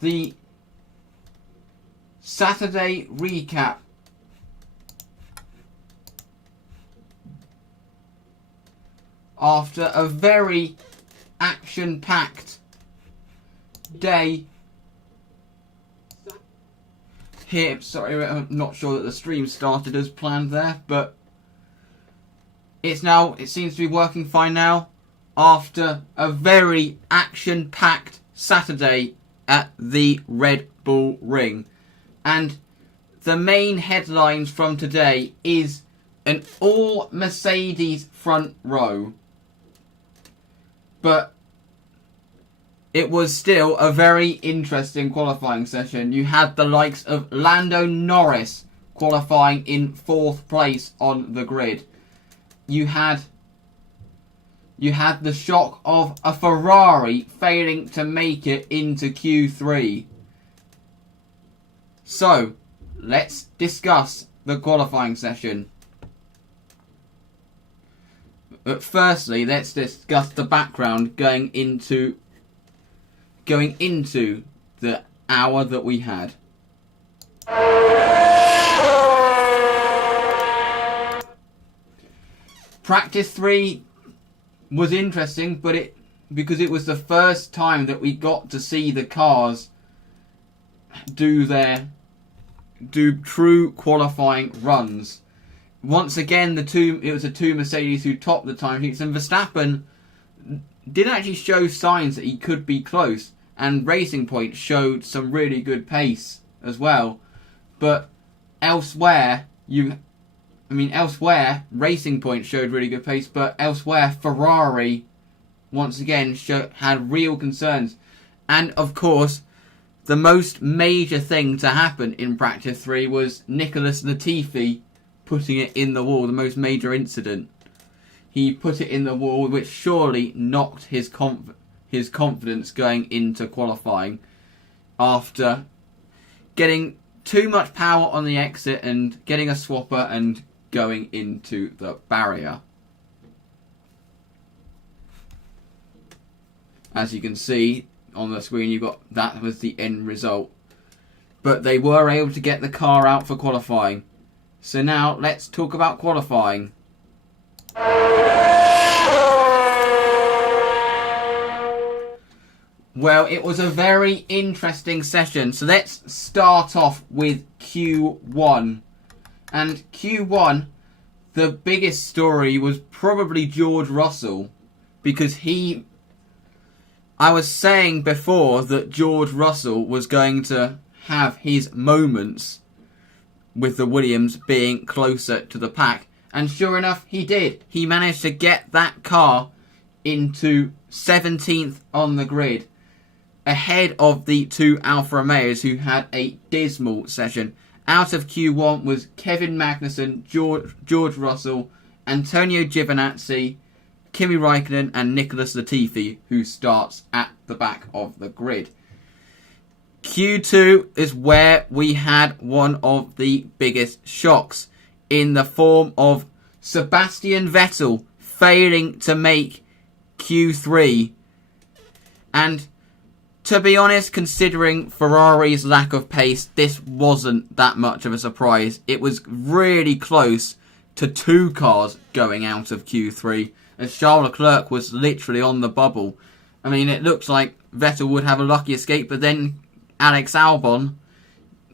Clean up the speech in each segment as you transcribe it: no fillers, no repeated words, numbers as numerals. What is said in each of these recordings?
the Saturday recap. After a very action-packed day here. Sorry, I'm not sure that the stream started as planned there, but it seems to be working fine now. After a very action-packed Saturday at the Red Bull Ring. And the main headlines from today is an all Mercedes front row. But it was still a very interesting qualifying session. You had the likes of Lando Norris qualifying in 4th place on the grid. You had the shock of a Ferrari failing to make it into Q3. So, let's discuss the qualifying session. But firstly, let's discuss the background going into the hour that we had. Practice 3 was interesting, but because it was the first time that we got to see the cars do true qualifying runs. Once again, it was the two Mercedes who topped the time sheets, and Verstappen did actually show signs that he could be close, and Racing Point showed some really good pace as well. But elsewhere, Racing Point showed really good pace, but elsewhere, Ferrari once again had real concerns. And of course, the most major thing to happen in Practice 3 was Nicholas Latifi putting it in the wall, the most major incident. He put it in the wall, which surely knocked his confidence going into qualifying after getting too much power on the exit and getting a swapper and going into the barrier. As you can see on the screen, that was the end result. But they were able to get the car out for qualifying. So now let's talk about qualifying. Well, it was a very interesting session. So let's start off with Q1. And Q1, the biggest story was probably George Russell. Because I was saying before that George Russell was going to have his moments with the Williams being closer to the pack. And sure enough, he did. He managed to get that car into 17th on the grid, ahead of the two Alfa Romeos who had a dismal session. Out of Q1 was Kevin Magnussen, George Russell, Antonio Giovinazzi, Kimi Raikkonen and Nicholas Latifi, who starts at the back of the grid. Q2 is where we had one of the biggest shocks in the form of Sebastian Vettel failing to make Q3. And to be honest, considering Ferrari's lack of pace, this wasn't that much of a surprise. It was really close to two cars going out of Q3, as Charles Leclerc was literally on the bubble. I mean, it looks like Vettel would have a lucky escape, but then Alex Albon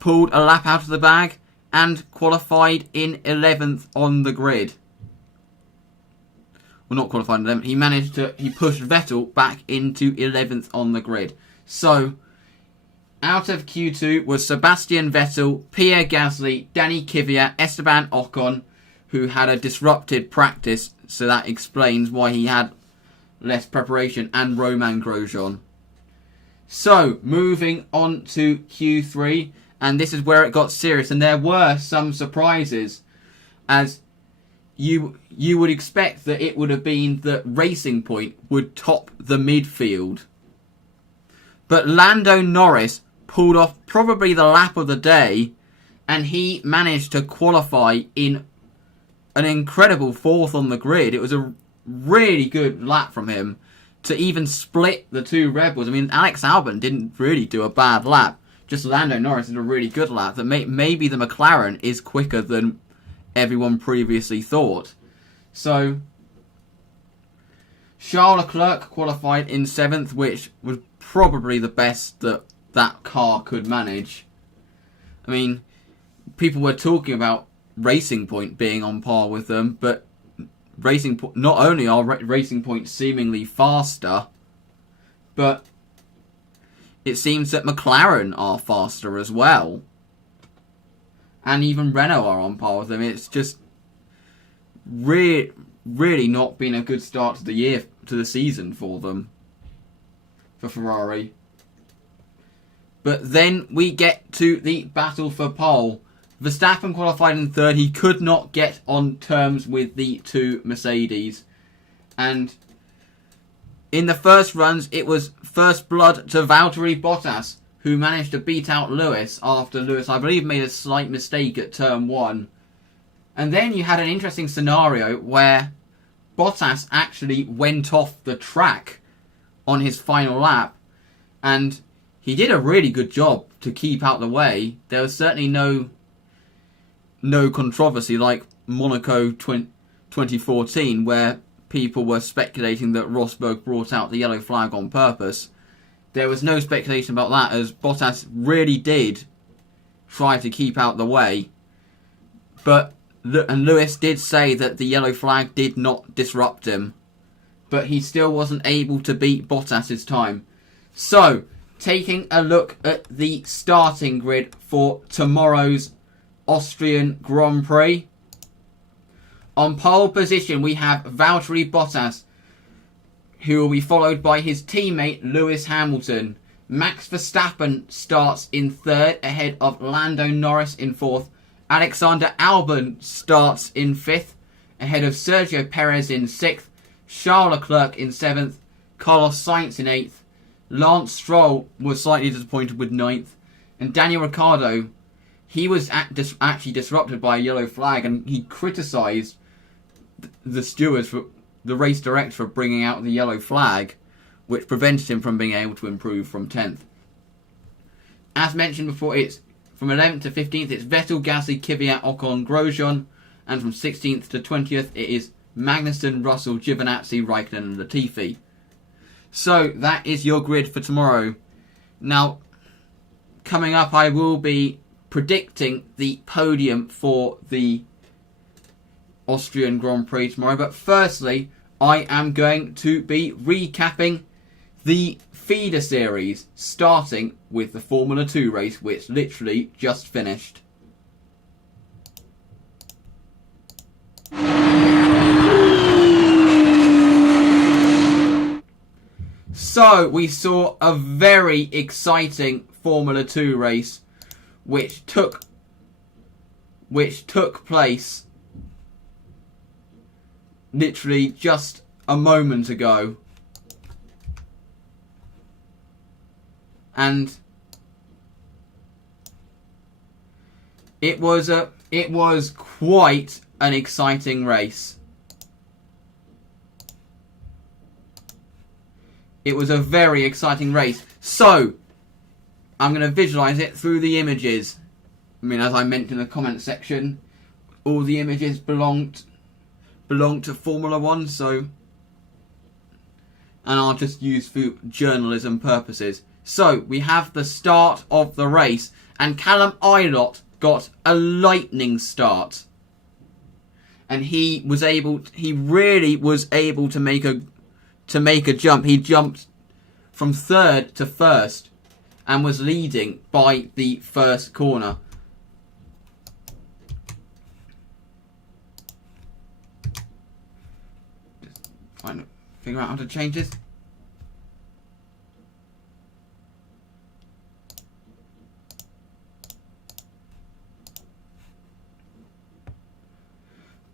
pulled a lap out of the bag and qualified in 11th on the grid. Well, not qualified in 11th. He pushed Vettel back into 11th on the grid. So, out of Q2 was Sebastian Vettel, Pierre Gasly, Danny Kvyat, Esteban Ocon, who had a disrupted practice, so that explains why he had less preparation, and Romain Grosjean. So, moving on to Q3, and this is where it got serious, and there were some surprises, as you would expect that it would have been that Racing Point would top the midfield. But Lando Norris pulled off probably the lap of the day, and he managed to qualify in an incredible 4th on the grid. It was a really good lap from him. to even split the two Red Bulls. I mean, Alex Albon didn't really do a bad lap. Just Lando Norris did a really good lap. That maybe the McLaren is quicker than everyone previously thought. So, Charles Leclerc qualified in 7th, which was probably the best that car could manage. I mean, people were talking about Racing Point being on par with them, but not only are Racing Point seemingly faster, but it seems that McLaren are faster as well. And even Renault are on par with them. It's just really not been a good start to the season for them, for Ferrari. But then we get to the battle for pole. Verstappen qualified in 3rd. He could not get on terms with the two Mercedes. And in the first runs, it was first blood to Valtteri Bottas, who managed to beat out Lewis after Lewis, I believe, made a slight mistake at turn 1. And then you had an interesting scenario where Bottas actually went off the track on his final lap. And he did a really good job to keep out the way. There was certainly no controversy like Monaco 2014, where people were speculating that Rosberg brought out the yellow flag on purpose. There was no speculation about that, as Bottas really did try to keep out the way. And Lewis did say that the yellow flag did not disrupt him, but he still wasn't able to beat Bottas's time. So, taking a look at the starting grid for tomorrow's Austrian Grand Prix. On pole position, we have Valtteri Bottas, who will be followed by his teammate Lewis Hamilton. Max Verstappen starts in 3rd, ahead of Lando Norris in 4th. Alexander Albon starts in 5th, ahead of Sergio Perez in 6th. Charles Leclerc in 7th. Carlos Sainz in 8th. Lance Stroll was slightly disappointed with 9th. And Daniel Ricciardo, he was actually disrupted by a yellow flag, and he criticised the stewards, for the race director, for bringing out the yellow flag, which prevented him from being able to improve from 10th. As mentioned before, it's from 11th to 15th, it's Vettel, Gasly, Kvyat, Ocon, Grosjean, and from 16th to 20th, it is Magnussen, Russell, Giovinazzi, Raikkonen, and Latifi. So, that is your grid for tomorrow. Now, coming up, I will be predicting the podium for the Austrian Grand Prix tomorrow. But firstly, I am going to be recapping the feeder series, starting with the Formula 2 race, which literally just finished. So, we saw a very exciting Formula 2 race which took place literally just a moment ago. And it was quite an exciting race. It was a very exciting race. So, I'm going to visualise it through the images. I mean, as I mentioned in the comment section, all the images belong to Formula 1, so... And I'll just use for journalism purposes. So, we have the start of the race, and Callum Ilott got a lightning start. And he really was able to make a jump. He jumped from 3rd to 1st and was leading by the first corner. Just trying to figure out how to change this.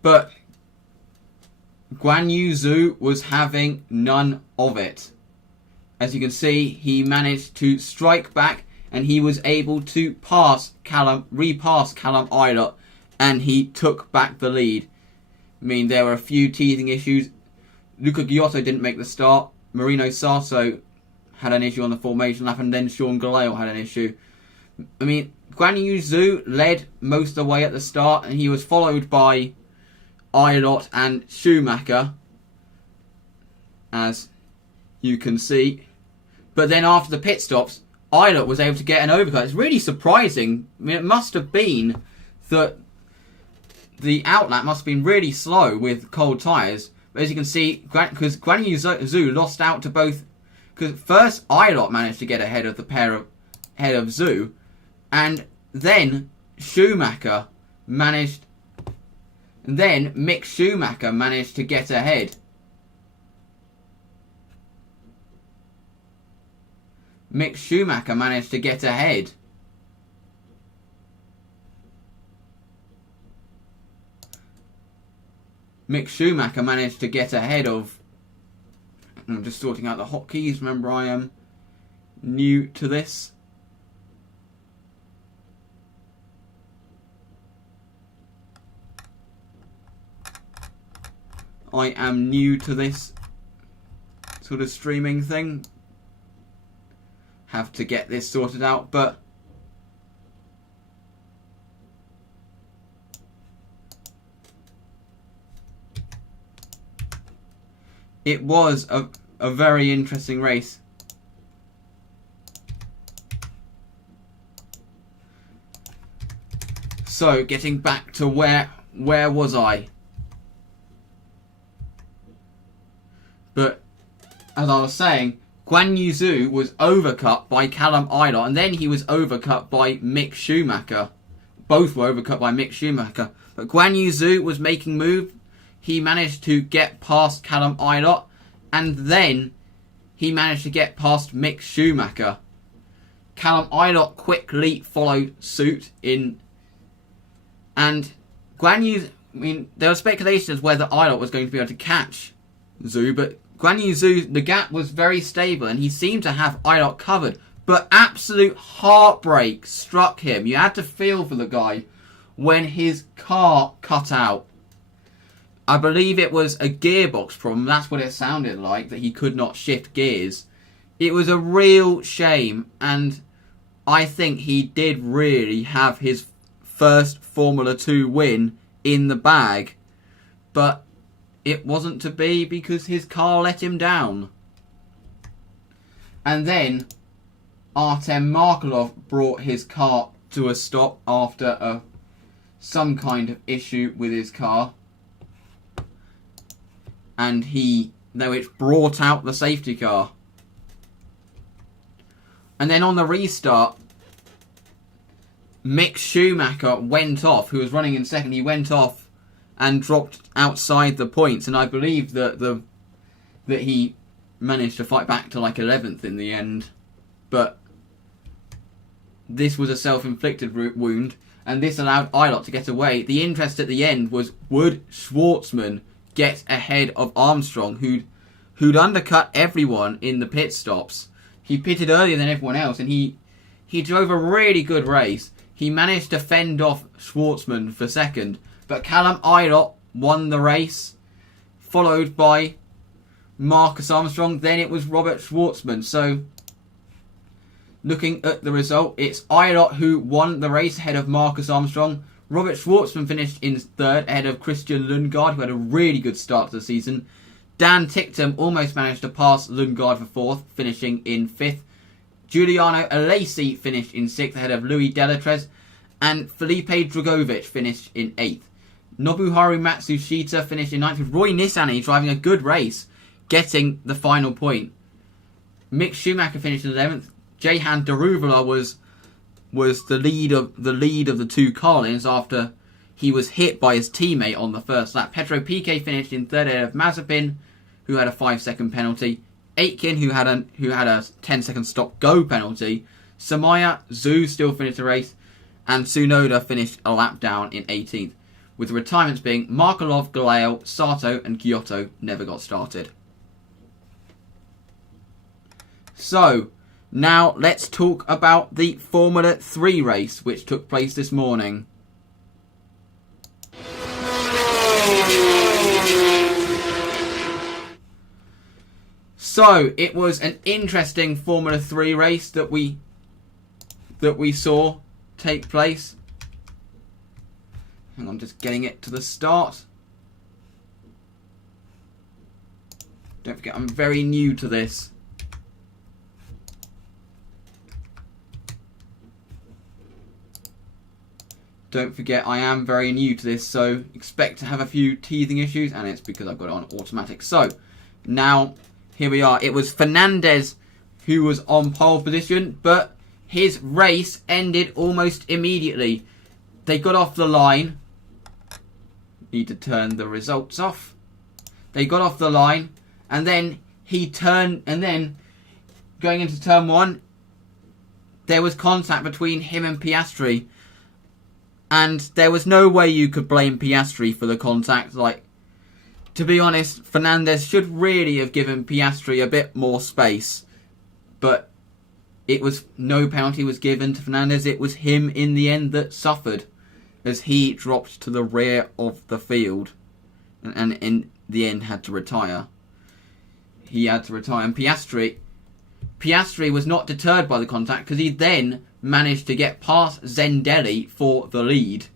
But Guan Yu Zhu was having none of it. As you can see, he managed to strike back, and he was able to repass Callum Ilott, and he took back the lead. I mean, there were a few teething issues. Luca Giotto didn't make the start. Marino Sato had an issue on the formation lap, and then Sean Gelael had an issue. I mean, Guan Yu Zhu led most of the way at the start, and he was followed by Ilott and Schumacher, as you can see. But then after the pit stops, Ilott was able to get an overcut. It's really surprising. I mean, it must have been that the outlap must have been really slow with cold tyres. But as you can see, because Guan Yu Zhu lost out to both. Because first Ilott managed to get ahead of the head of Zhu, and then Schumacher managed. And then Mick Schumacher managed to get ahead. Mick Schumacher managed to get ahead. Mick Schumacher managed to get ahead of... I'm just sorting out the hotkeys. Remember, I am new to this. I am new to this sort of streaming thing. Have to get this sorted out, but it was a very interesting race. So, getting back to where was I? But, as I was saying, Guan Yu Zhu was overcut by Callum Ilott, and then he was overcut by Mick Schumacher. Both were overcut by Mick Schumacher. But Guan Yu Zhu was making moves. He managed to get past Callum Ilott, and then he managed to get past Mick Schumacher. Callum Ilott quickly followed suit in, and Guan Yu, I mean, there were speculations whether Ilott was going to be able to catch Zhu, but Guan Yu Zhu, the gap was very stable, and he seemed to have Ilott covered. But absolute heartbreak struck him. You had to feel for the guy when his car cut out. I believe it was a gearbox problem. That's what it sounded like, that he could not shift gears. It was a real shame, and I think he did really have his first Formula 2 win in the bag. But it wasn't to be because his car let him down. And then Artem Markelov brought his car to a stop after some kind of issue with his car. And it brought out the safety car. And then on the restart, Mick Schumacher went off, who was running in second. He went off and dropped outside the points, and I believe that he managed to fight back to like 11th in the end. But this was a self-inflicted wound, and this allowed Ilott to get away. The interest at the end was, would Schwartzman get ahead of Armstrong, who'd undercut everyone in the pit stops. He pitted earlier than everyone else, and he drove a really good race. He managed to fend off Schwartzman for second, but Callum Ilott won the race, followed by Marcus Armstrong. Then it was Robert Schwartzman. So, looking at the result, it's Ilott who won the race ahead of Marcus Armstrong. Robert Schwartzman finished in third ahead of Christian Lundgaard, who had a really good start to the season. Dan Ticktum almost managed to pass Lundgaard for fourth, finishing in fifth. Giuliano Alesi finished in sixth ahead of Louis Delatrez, and Felipe Dragovic finished in eighth. Nobuharu Matsushita finished in ninth, with Roy Nissany driving a good race, getting the final point. Mick Schumacher finished in 11th. Jehan Daruvala was the lead of the two Carlins after he was hit by his teammate on the first lap. Pedro Piquet finished in third ahead of Mazepin, who had a 5-second penalty. Aitken, who had a 10-second stop-go penalty. Samaya Zhu still finished the race, and Tsunoda finished a lap down in 18th. With the retirements being Markelov, Gelael, Sato and Kyoto never got started. So, now let's talk about the Formula 3 race which took place this morning. So it was an interesting Formula 3 race that we saw take place. Hang on, just getting it to the start. Don't forget, I'm very new to this. Don't forget, I am very new to this, so expect to have a few teething issues, and it's because I've got it on automatic. So, now, here we are. It was Fernandez who was on pole position, but his race ended almost immediately. They got off the line. Need to turn the results off. They got off the line, and then he turned, and then going into turn 1, there was contact between him and Piastri. And there was no way you could blame Piastri for the contact. Like, to be honest, Fernandez should really have given Piastri a bit more space. But it was no penalty was given to Fernandez. It was him in the end that suffered, as he dropped to the rear of the field. And in the end had to retire. He had to retire. And Piastri was not deterred by the contact, because he then managed to get past Zendelli for the lead.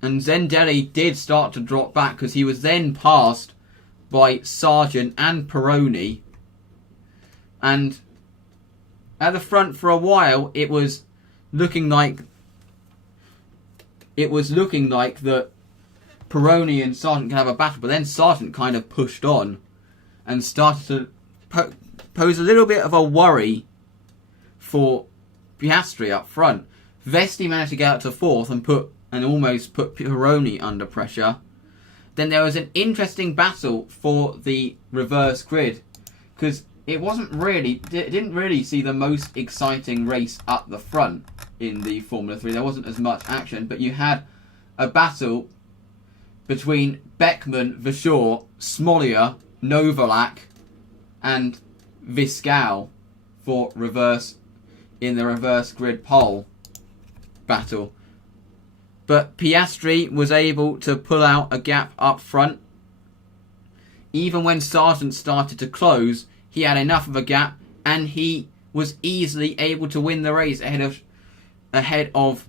And Zendelli did start to drop back, because he was then passed by Sargent and Pironi. And at the front for a while, it was looking like that Pironi and Sargent could have a battle, but then Sargent kind of pushed on and started to pose a little bit of a worry for Piastri up front. Vesti managed to get out to 4th and almost put Pironi under pressure. Then there was an interesting battle for the reverse grid, because it didn't really see the most exciting race up the front in the Formula 3. There wasn't as much action, but you had a battle between Beckman, Vasseur, Smolia, Novalak, and Viscal for in the reverse grid pole battle. But Piastri was able to pull out a gap up front. Even when Sargent started to close, he had enough of a gap, and he was easily able to win the race ahead of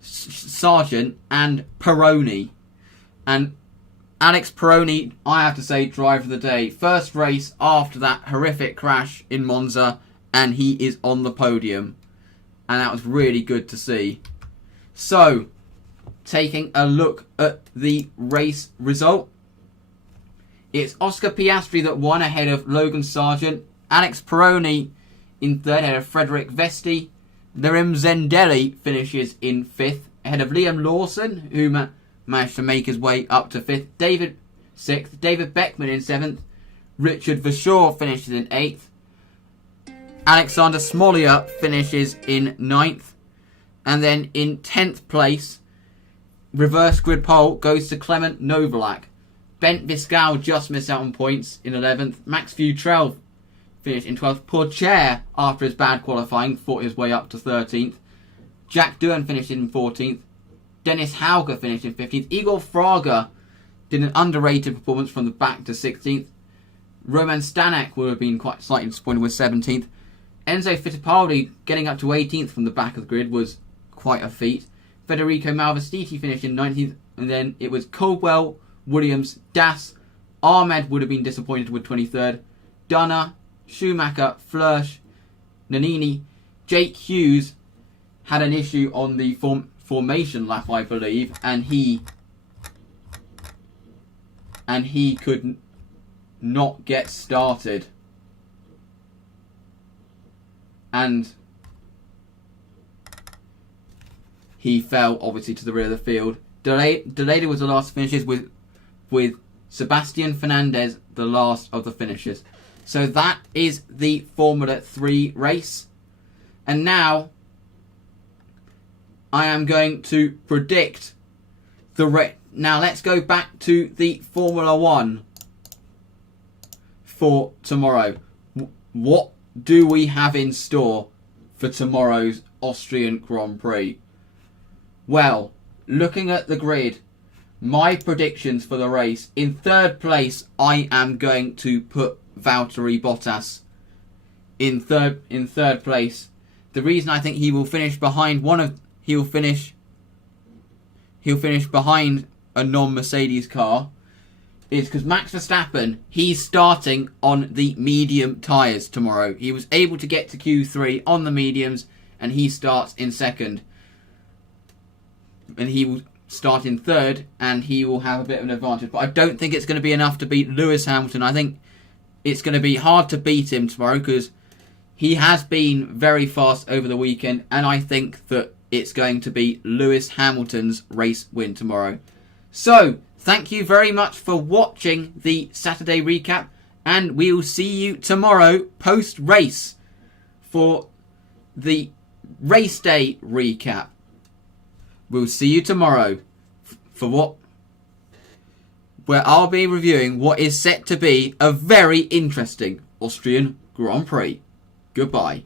Sargent and Pironi. And Alex Pironi, I have to say, driver of the day. First race after that horrific crash in Monza, and he is on the podium. And that was really good to see. So, taking a look at the race result, it's Oscar Piastri that won ahead of Logan Sargent. Alex Pironi in 3rd ahead of Frederic Vesti. Liam Zendelli finishes in 5th ahead of Liam Lawson, who managed to make his way up to 5th. David 6th. David Beckman in 7th. Richard Vasseur finishes in 8th. Alexander Smolia finishes in 9th. And then in 10th place, reverse grid pole goes to Clement Novalak. Bent Viscal just missed out on points in 11th. Max Futrell finished in 12th. Pourchaire, after his bad qualifying, fought his way up to 13th. Jack Doohan finished in 14th. Dennis Hauger finished in 15th. Igor Fraga did an underrated performance from the back to 16th. Roman Stanek would have been quite slightly disappointed with 17th. Enzo Fittipaldi getting up to 18th from the back of the grid was quite a feat. Federico Malvestiti finished in 19th, and then it was Caldwell, Williams, Das. Ahmed would have been disappointed with 23rd. Dunner, Schumacher, Flörsch, Nannini. Jake Hughes had an issue on the formation lap, I believe, and he could not get started. And he fell, obviously, to the rear of the field. Delayed was the last finishes, with Sebastian Fernandez the last of the finishers. So that is the Formula 3 race. And now I am going to predict the race. Now let's go back to the Formula 1 for tomorrow. What do we have in store for tomorrow's Austrian Grand Prix? Well, looking at the grid, my predictions for the race. In third place, I am going to put Valtteri Bottas in third place. The reason I think he will finish behind he'll finish behind a non-Mercedes car is because Max Verstappen, he's starting on the medium tyres tomorrow. He was able to get to Q3 on the mediums, and he starts in second. And he will start in third, and he will have a bit of an advantage. But I don't think it's going to be enough to beat Lewis Hamilton. I think it's going to be hard to beat him tomorrow because he has been very fast over the weekend, and I think that it's going to be Lewis Hamilton's race win tomorrow. So, thank you very much for watching the Saturday recap, and we will see you tomorrow post-race for the race day recap. We'll see you tomorrow where I'll be reviewing what is set to be a very interesting Austrian Grand Prix. Goodbye.